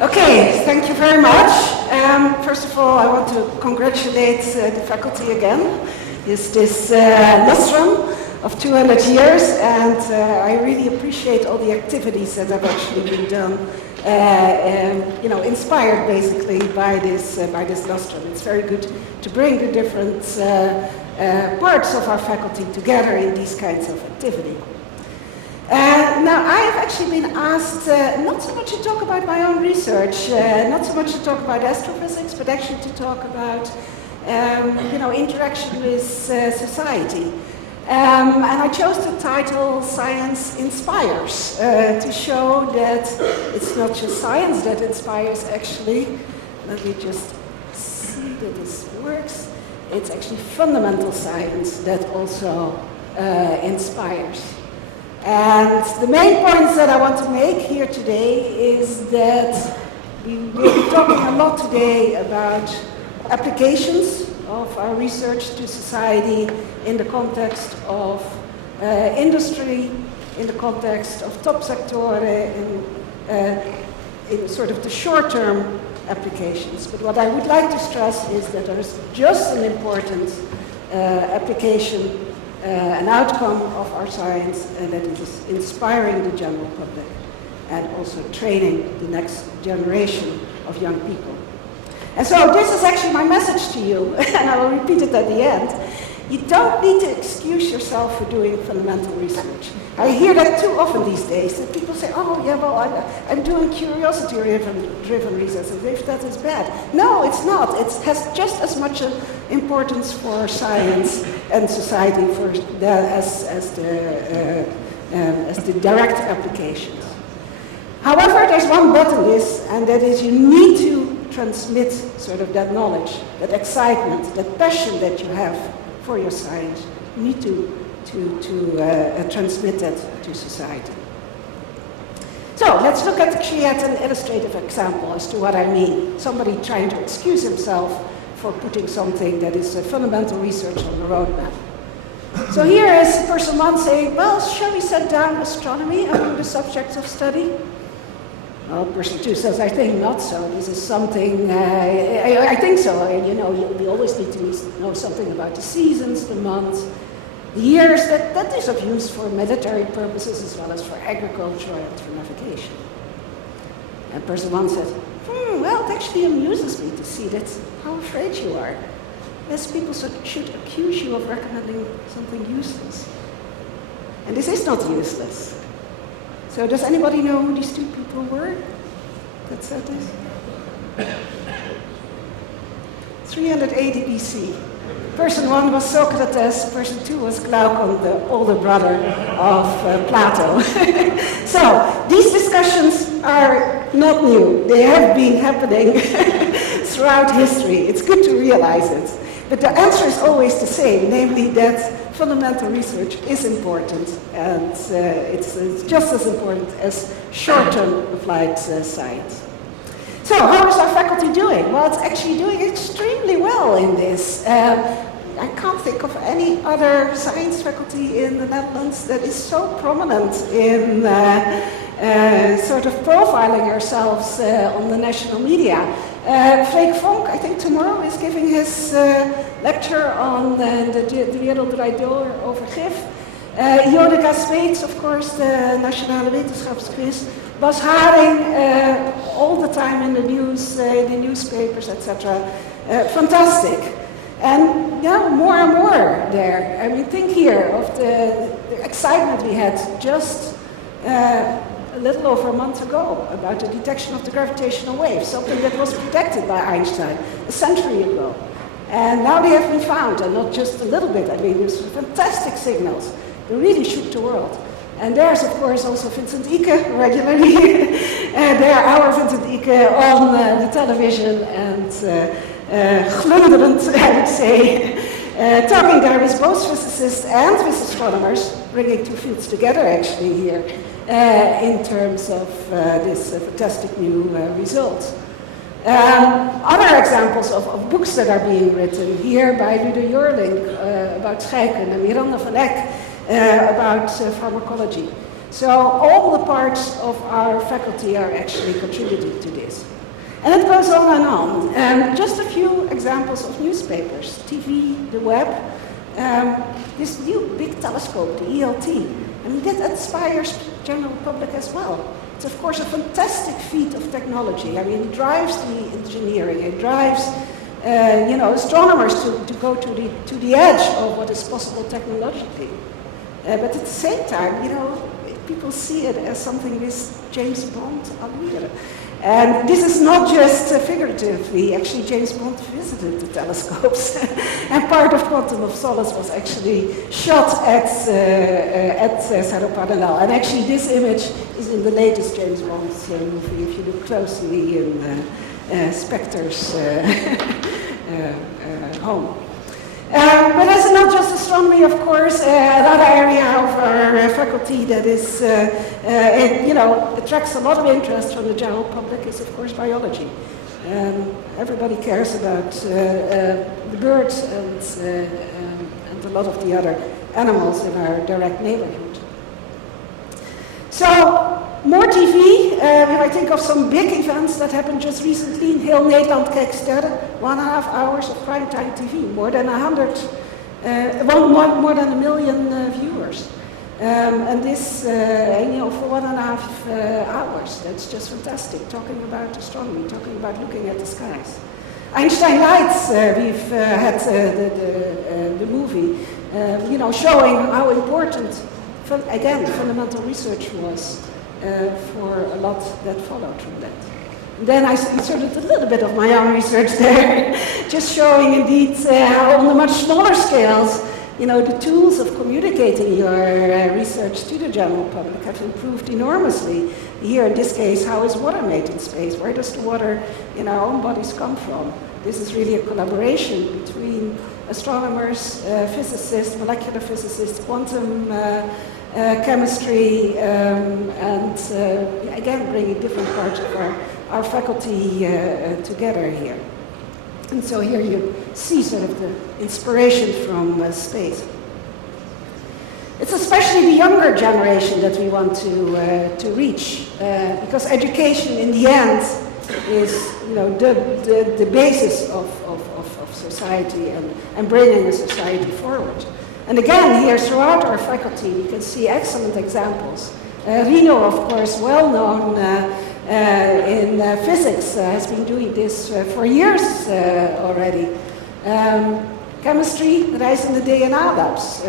Okay, thank you very much. First of all, I want to congratulate the faculty again. This lustrum of 200 years, and I really appreciate all the activities that have actually been done, inspired basically by this lustrum. It's very good to bring the different parts of our faculty together in these kinds of activity. Now, I have actually been asked not so much to talk about my own research, not so much to talk about astrophysics, but actually to talk about, interaction with society. And I chose the title Science Inspires to show that it's not just science that inspires, actually. Let me just see that this works. It's actually fundamental science that also inspires. And the main points that I want to make here today is that we will be talking a lot today about applications of our research to society in the context of industry, in the context of top sector, in sort of the short-term applications. But what I would like to stress is that there is just an important application, an outcome of our science, and that it is inspiring the general public and also training the next generation of young people. And so this is actually my message to you, and I will repeat it at the end. You don't need to excuse yourself for doing fundamental research. I hear that too often these days, that people say, oh, yeah, well, I'm doing curiosity-driven research, as if that is bad. No, it's not. It has just as much importance for science and society as the direct applications. However, there's one but in this, and that is you need to transmit sort of that knowledge, that excitement, that passion that you have for your science. You need to transmit that to society. So let's look at an illustrative example as to what I mean. Somebody trying to excuse himself for putting something that is fundamental research on the roadmap. So here is person one saying, well, shall we set down astronomy among the subjects of study? Well, person two says, I think not so. This is something, I think so. We always need to know something about the seasons, the months, the years. That is of use for military purposes as well as for agriculture and for navigation. And person one says, well, it actually amuses me to see that how afraid you are. Lest people should accuse you of recommending something useless. And this is not useless. So does anybody know who these two people were that said this? 380 BC. Person one was Socrates, person two was Glaucon, the older brother of Plato. So these discussions are not new. They have been happening throughout history. It's good to realize it. But the answer is always the same, namely that fundamental research is important, and it's just as important as short-term applied science. So how is our faculty doing? Well, it's actually doing extremely well in this. I can't think of any other science faculty in the Netherlands that is so prominent in sort of profiling ourselves on the national media. Freek Vonk, I think tomorrow, is giving his lecture on de wereld draait door over gif. Jonica Smeets, of course, the Nationale Wetenschapsquiz. Bas Haring, all the time in the news, the newspapers, etc. Fantastic. And yeah, more and more there. I mean, think here of the excitement we had just a little over a month ago about the detection of the gravitational wave, something that was predicted by Einstein a century ago. And now they have been found, and not just a little bit. I mean, there's fantastic signals. They really shook the world. And there's, of course, also Vincent Ike regularly. There, our Vincent Ike on the television and glunderend, I would say, talking there with both physicists and with astronomers, bringing two fields together actually here in terms of this fantastic new result. Other examples of books that are being written here by Ludo Jorling about Scheiken and Miranda van Eck about pharmacology. So all the parts of our faculty are actually contributing to this. And it goes on and on. Just a few examples of newspapers, TV, the web, this new big telescope, the ELT. I mean, that inspires the general public as well. It's of course a fantastic feat of technology. I mean, it drives the engineering, it drives astronomers to go to the edge of what is possible technologically. But at the same time, people see it as something with James Bond alluded. And this is not just figuratively. Actually, James Bond visited the telescopes, and part of Quantum of Solace was actually shot at Cerro Paranal. And actually, this image is in the latest James Bond movie. If you look closely in Spectre's home. But that's not just astronomy, of course. Another area of our faculty that is, attracts a lot of interest from the general public is, of course, biology. Everybody cares about the birds and a lot of the other animals in our direct neighborhood. So, more TV. If I think of some big events that happened just recently, in Heel Nederland kijkt sterren, 1.5 hours of primetime TV, more than 1 million viewers. And this, for 1.5 hours, that's just fantastic, talking about astronomy, talking about looking at the skies. Einstein Lights, we've had the movie, showing how important, again, fundamental research was for a lot that followed from that. And then I inserted a little bit of my own research there, just showing indeed how on the much smaller scales, the tools of communicating your research to the general public have improved enormously. Here in this case, how is water made in space? Where does the water in our own bodies come from? This is really a collaboration between astronomers, physicists, molecular physicists, quantum chemistry, and again, bringing different parts of our faculty together here. And so here you see sort of the inspiration from space. It's especially the younger generation that we want to reach, because education in the end is the basis of society and bringing a society forward. And again, here throughout our faculty, we can see excellent examples. Rino, of course, well known in physics, has been doing this for years already. Chemistry, Reizende DNA labs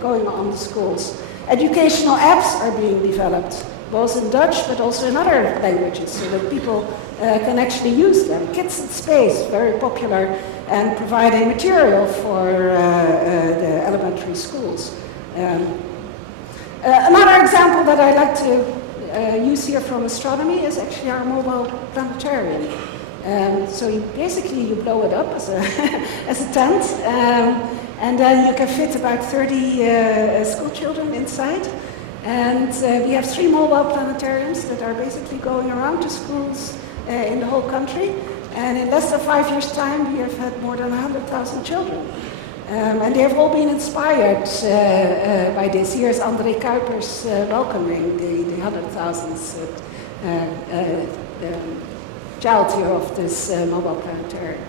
going on the schools. Educational apps are being developed, both in Dutch but also in other languages, so that people can actually use them. Kids in Space, very popular, and providing material for the elementary schools. Another example that I like to use here from astronomy is actually our mobile planetarium. So you blow it up as a tent, and then you can fit about 30 school children inside. And we have 3 mobile planetariums that are basically going around to schools in the whole country. And in less than 5 years' time, we have had more than 100,000 children. And they have all been inspired by this. Here's André Kuipers welcoming the 100,000th child here of this mobile planetarium.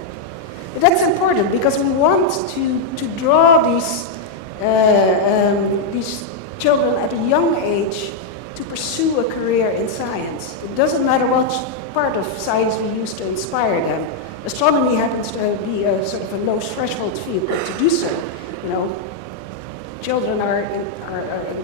But that's important because we want to draw these children at a young age to pursue a career in science. It doesn't matter what part of science we use to inspire them. Astronomy happens to be a sort of a low threshold field, but to do so, children are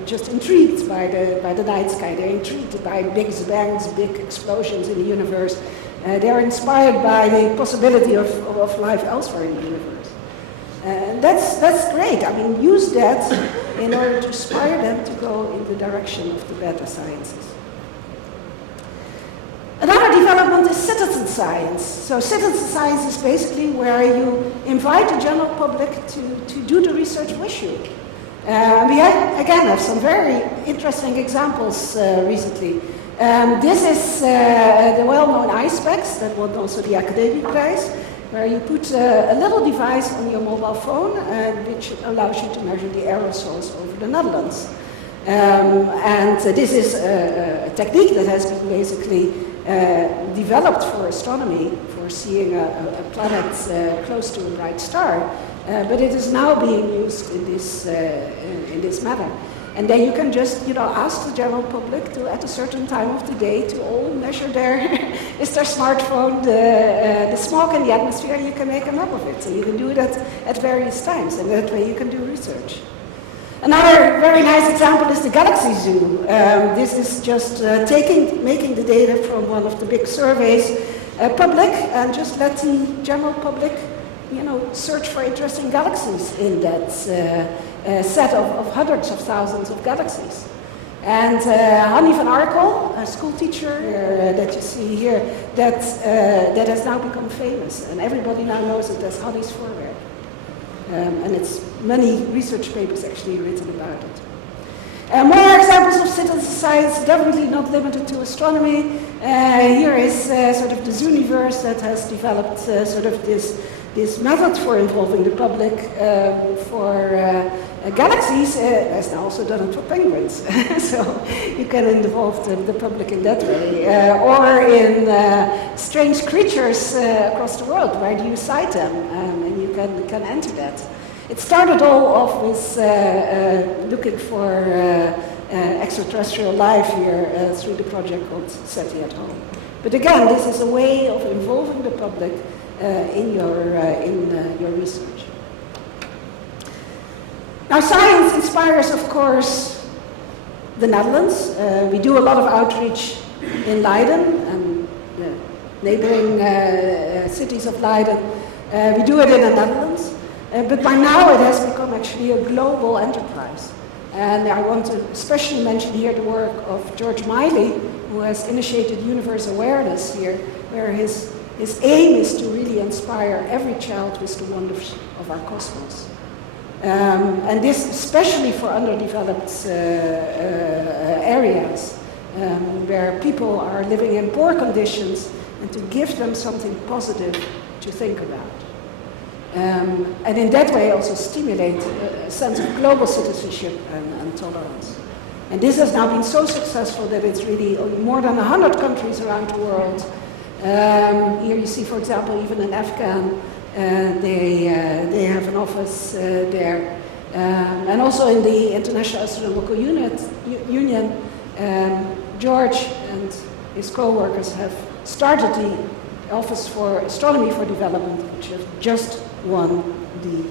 just intrigued by the night sky. They're intrigued by big bangs, big explosions in the universe. They are inspired by the possibility of life elsewhere in the universe. And that's great. I mean, use that in order to inspire them to go in the direction of the better sciences. Another development is citizen science. So citizen science is basically where you invite the general public to do the research with you. We have some very interesting examples recently. This is the well-known ISPEX that won also the Academic Prize, where you put a little device on your mobile phone which allows you to measure the aerosols over the Netherlands. And this is a technique that has been basically developed for astronomy, for seeing a planet close to a bright star, but it is now being used in this manner. And then you can just, ask the general public to, at a certain time of the day, to all measure is their smartphone, the smoke in the atmosphere, and you can make a map of it. So you can do it at various times, and that way you can do research. Another very nice example is the Galaxy Zoo. This is just making the data from one of the big surveys public, and just letting the general public, search for interesting galaxies in that set of hundreds of thousands of galaxies. And Hanni van Arkel, a school teacher that you see here, that has now become famous, and everybody now knows it as Hanni's voorwerk. And it's many research papers actually written about it. More examples of citizen science, definitely not limited to astronomy. Here is sort of the Zooniverse that has developed sort of this method for involving the public for galaxies, has now also done it for penguins. So you can involve the public in that way. Or in strange creatures across the world, where do you cite them? And you can enter that. It started all off with looking for extraterrestrial life here through the project called SETI at Home. But again, this is a way of involving the public in your research. Now, science inspires, of course, the Netherlands. We do a lot of outreach in Leiden and the neighboring cities of Leiden. We do it in the Netherlands, but by now it has become actually a global enterprise. And I want to especially mention here the work of George Miley, who has initiated universe awareness here, where his aim is to really inspire every child with the wonders of our cosmos. And this especially for underdeveloped areas where people are living in poor conditions, and to give them something positive to think about. And in that way also stimulate a sense of global citizenship and tolerance. And this has now been so successful that it's really more than 100 countries around the world. Here you see, for example, even in Afghan, they have an office there. And also in the International Astronomical Union, George and his co-workers have started the Office for Astronomy for Development, which have just won the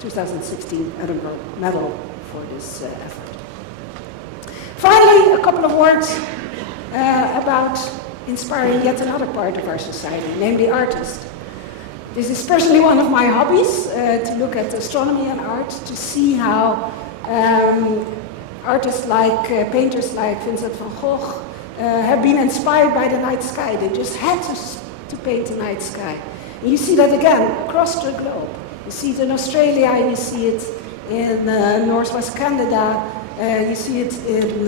2016 Edinburgh Medal for this effort. Finally, a couple of words about inspiring yet another part of our society, namely artists. This is personally one of my hobbies, to look at astronomy and art, to see how artists like, painters like Vincent van Gogh have been inspired by the night sky. They just had to paint the night sky. And you see that again across the globe. You see it in Australia, you see it in Northwest Canada, you see it in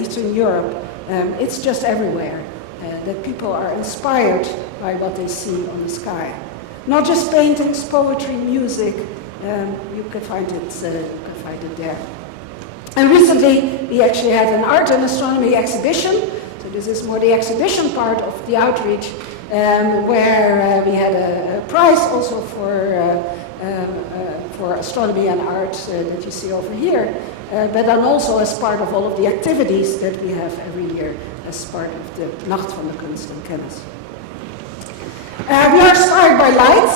Eastern Europe. It's just everywhere that people are inspired by what they see on the sky. Not just paintings, poetry, music, you can find it there. And recently we actually had an art and astronomy exhibition. So this is more the exhibition part of the outreach, where we had a prize also for astronomy and art that you see over here, but then also as part of all of the activities that we have every year as part of the Nacht van de Kunst en Kennis. We are inspired by light.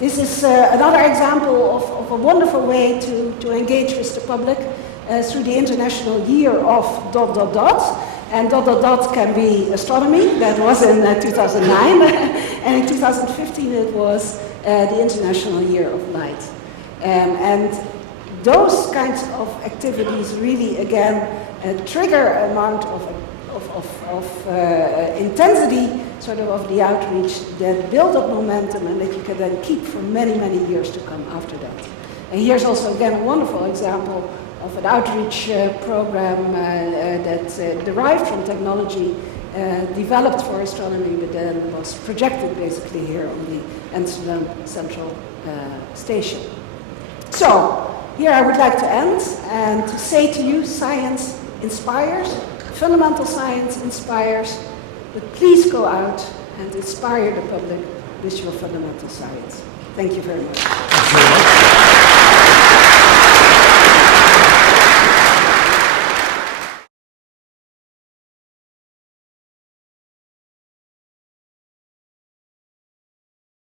This is another example of a wonderful way to engage with the public through the International Year of ... And ... can be astronomy. That was in 2009. And in 2015 it was the International Year of Light. And those kinds of activities really, again, trigger an amount of intensity sort of the outreach that build up momentum and that you can then keep for many, many years to come after that. And here's also, again, a wonderful example of an outreach program that derived from technology, developed for astronomy, but then was projected basically here on the Amsterdam Central Station. So, here I would like to end and to say to you, science inspires, fundamental science inspires, but please go out and inspire the public with your fundamental science. Thank you very much.